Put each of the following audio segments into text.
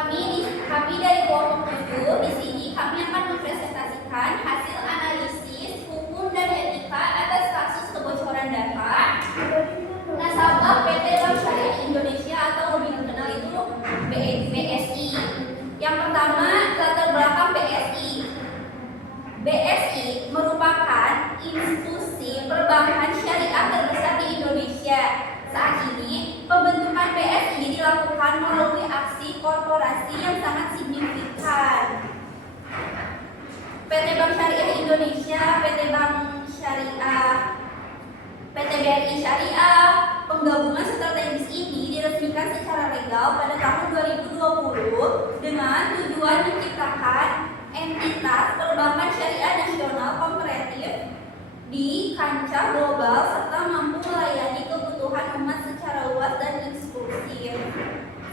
Kami dari kelompok 7 di sini kami akan mempresentasikan hasil analisis hukum dan etika atas kasus kebocoran data nasabah PT Bank Syariah Indonesia atau lebih terkenal itu BSI. Yang pertama, latar belakang BSI. BSI merupakan institusi perbankan syariah terbesar di Indonesia. Saat ini, pembentukan BSI dilakukan melalui aksi korporasi yang sangat signifikan. PT Bank Syariah Indonesia, PT Bank Syariah, PT BRI Syariah, penggabungan strategis ini diresmikan secara legal pada tahun 2020 dengan tujuan menciptakan entitas perbankan syariah nasional kompetitif di kancah global serta mampu melayani kebutuhan umat secara luas dan inklusif.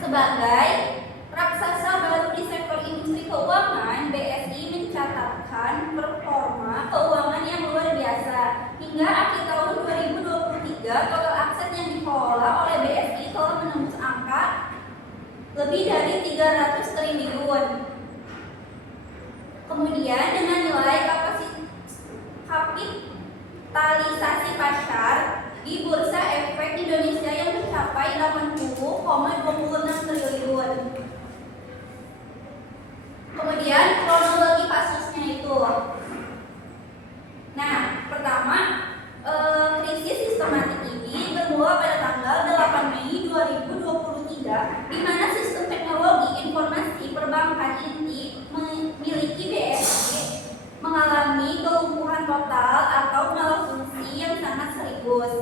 Sebagai raksasa baru di sektor industri keuangan, BSI mencatatkan performa keuangan yang luar biasa. Hingga akhir tahun 2023, total aset yang dikelola oleh BSI telah menembus angka lebih dari 300 triliun. Kemudian dengan nilai kapitalisasi pasar di Bursa Efek Indonesia yang mencapai 80,26 triliun. Kemudian kronologi kasusnya itu. Nah, pertama, krisis sistematik ini bermula pada tanggal 8 Mei 2023, di mana sistem teknologi informasi perbankan inti memiliki BSI mengalami kelumpuhan total atau malfungsi yang sangat serius.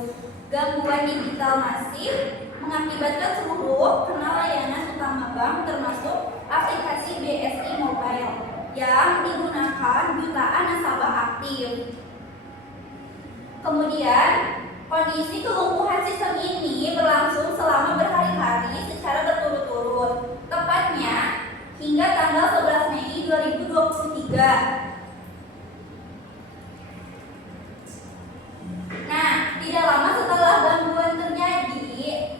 Gangguan digital masif mengakibatkan seluruh kanal layanan utama bank termasuk aplikasi BSI Mobile yang digunakan jutaan nasabah aktif. Kemudian, kondisi kelumpuhan sistem ini berlangsung selama berhari-hari secara berturut-turut, tepatnya hingga tanggal 11 Mei 2023. Nah, tidak lama setelah gangguan terjadi,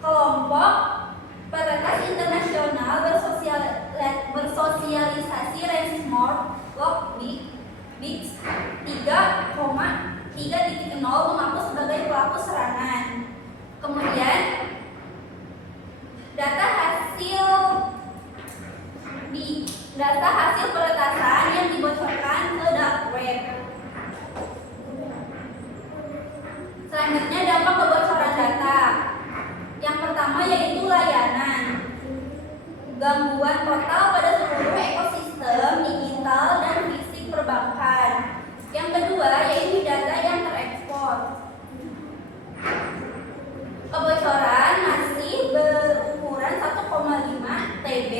kelompok peretas internasional bersosialisasi ransomware Bix 3.3.0 mengaku sebagai pelaku serangan. Kemudian data hasil peretasan yang dibocorkan ke dark web. Selanjutnya, dampak kebocoran data. Yang pertama yaitu layanan. Gangguan total pada seluruh ekosistem digital dan fisik perbankan. Yang kedua yaitu data yang terekspor. Kebocoran masih berukuran 1,5 TB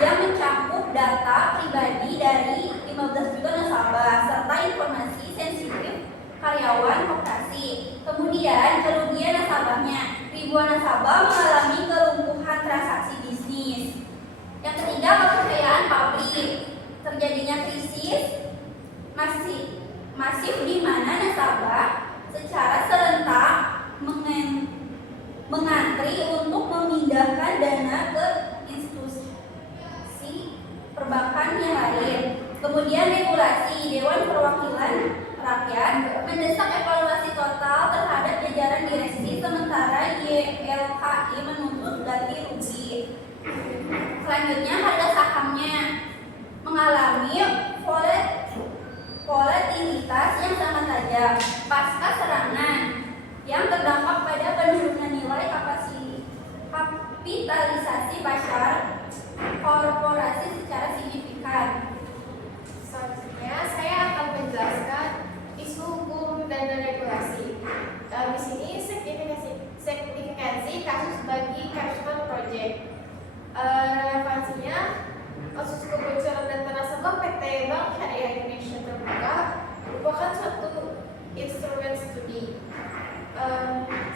yang mencakup data pribadi dari 15 juta nasabah serta informasi sensitif karyawan koperasi. Kemudian kerugian nasabahnya, ribuan nasabah mengalami kelumpuhan transaksi bisnis. Yang ketiga, kepercayaan publik. Terjadinya krisis masif di mana nasabah secara serentak mengantri untuk memindahkan dana ke institusi perbankan yang lain. Kemudian regulasi. Dewan Perwakilan Rakyat mendesak evaluasi total terhadap jajaran direksi, sementara YLKI menuntut ganti rugi. Selanjutnya, harga sahamnya mengalami volatilitas yang sangat tajam pasca serangan yang terdampak pada penurunan nilai kapitalisasi pasar korporasi secara signifikan. Selanjutnya, saya akan menjelaskan isu hukum dan regulasi. Di sini signifikansi kasus bagi Capstone Project. Relevansinya, kasus kebocoran data nasabah PT Bank Syariah Indonesia Terbuka merupakan suatu instrumen studi.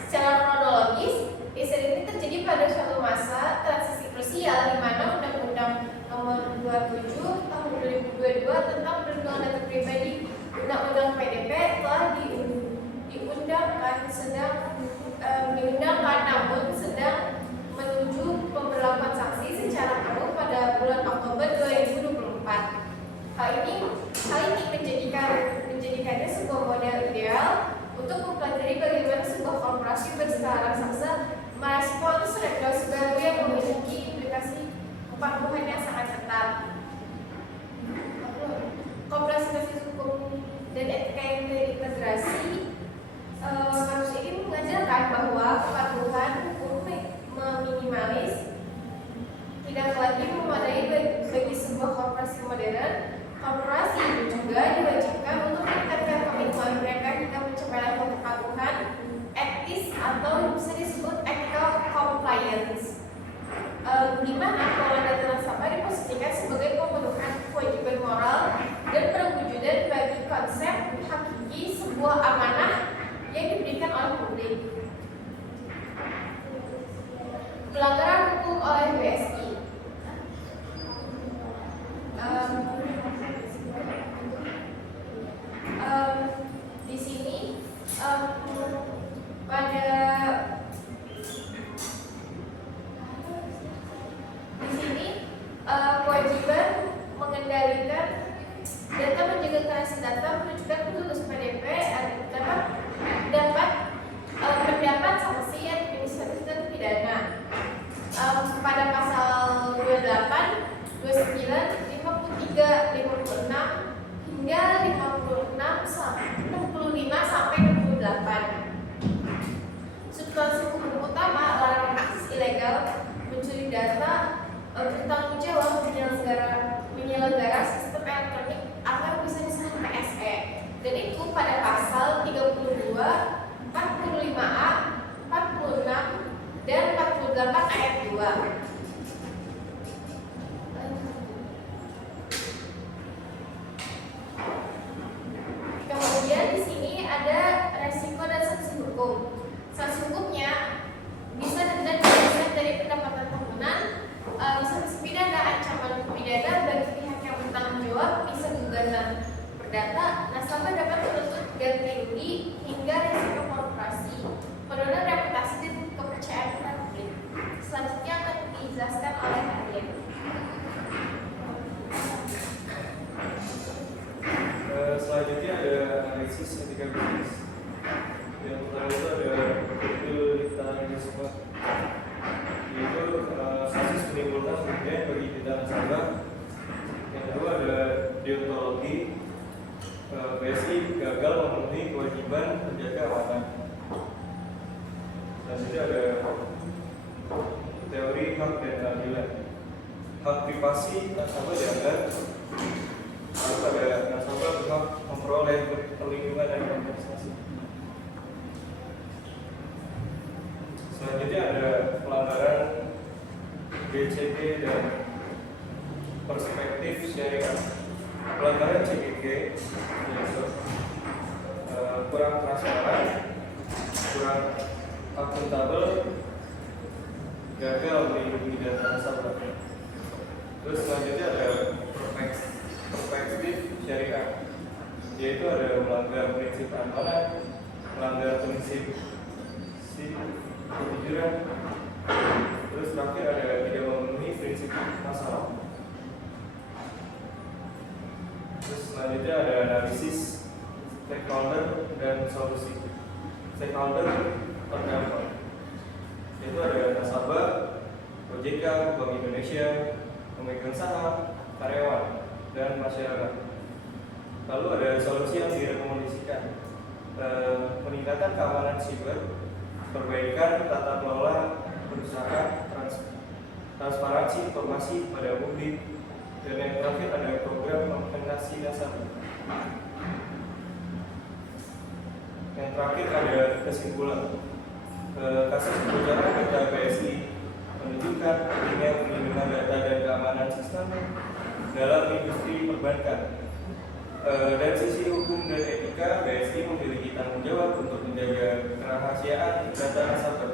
Secara kronologis, isu ini terjadi pada suatu masa transisi krusial di mana Undang-Undang Nomor 27 Tahun 2022 tentang Perlindungan Data Pribadi, Undang-Undang PDP telah diundangkan namun sedang ketat. Kompleksitas hukum dan etika yang terintegrasi, kasus ini mengajarkan bahwa kepatuhan hukum meminimalis tidak lagi memadai bagi sebuah korporasi modern. Korporasi juga diwajibkan untuk meningkatkan komitmen mereka hingga mencapai level kepatuhan etis atau bisa disebut ethical compliance, di mana pengelola data nasabah diposisikan sebagai pemenuhan kewajiban moral dan perwujudan bagi konsep hakiki sebuah amanah yang diberikan oleh publik. Pelanggaran hukum oleh BSI. Di sini kewajiban mengendalikan data, menjaga kerahasiaan data, menunjukkan petugas PDP dapat mendapat sanksi administratif dan pidana. Pada pasal 28, 29, 53, 56 hingga 65 sampai 68. Substansi hukum utama larangan akses ilegal, mencuri data, bertanggung jawab menyelenggara sistem elektronik atau bisa disebut PSE. Dan itu pada pasal 32, 45A, 46 dan 48 ayat 2. Kemudian di sini ada resiko dan sanksi hukum. Sanksi hukumnya bisa denda dari pendapatan tahunan, bisa pidana, ancaman pidana bagi pihak yang bertanggung jawab, bisa gugatan perdata, nasabah dapat menuntut ganti rugi hingga resiko korporasi, penurunan reputasi dan kepercayaan publik. Selanjutnya akan dijelaskan oleh Aryan. Selanjutnya ada analisis etika bisnis. Yang pertama itu ada utilitarisme, yaitu kasus menimbulkan kerugian bagi kita nasabah. Yang kedua ada deontologi, BSI gagal memenuhi kewajiban menjaga amanah. Selanjutnya ada teori hak dan keadilan. Hak privasi nasabah dianggap harus ada nasabah berhak memperoleh perlindungan dan kompensasi. Selanjutnya ada pelanggaran GCG dan perspektif syariah. Pelanggaran CGG yaitu kurang transparan, kurang akuntabel, gagal melindungi data nasabah. Terus selanjutnya ada perspektif syariah, yaitu ada melanggar prinsip keamanan, melanggar prinsip kejujuran. Terus terakhir ada tidak memenuhi prinsip masalah. Terus selanjutnya ada analisis stakeholder dan solusi. Stakeholder terdampak, yaitu ada nasabah, OJK, Bank Indonesia, pemegang saham, karyawan, dan masyarakat. Lalu ada solusi yang direkomendasikan, peningkatan keamanan siber, perbaikan tata kelola perusahaan, transparansi informasi pada publik, dan yang terakhir ada program kompensasi nasabah. Yang terakhir ada kesimpulan. Kasus kebocoran data BSI menunjukkan pentingnya perlindungan data dan keamanan sistem dalam industri perbankan. Dari sisi hukum dan etika, BSI memiliki tanggung jawab untuk menjaga kerahasiaan data nasabah.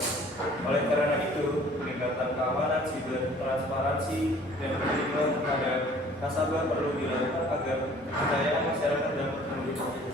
Oleh karena itu, peningkatan keamanan siber, transparansi, dan perlindungan kepada nasabah perlu dilakukan agar kepercayaan masyarakat dapat terwujud.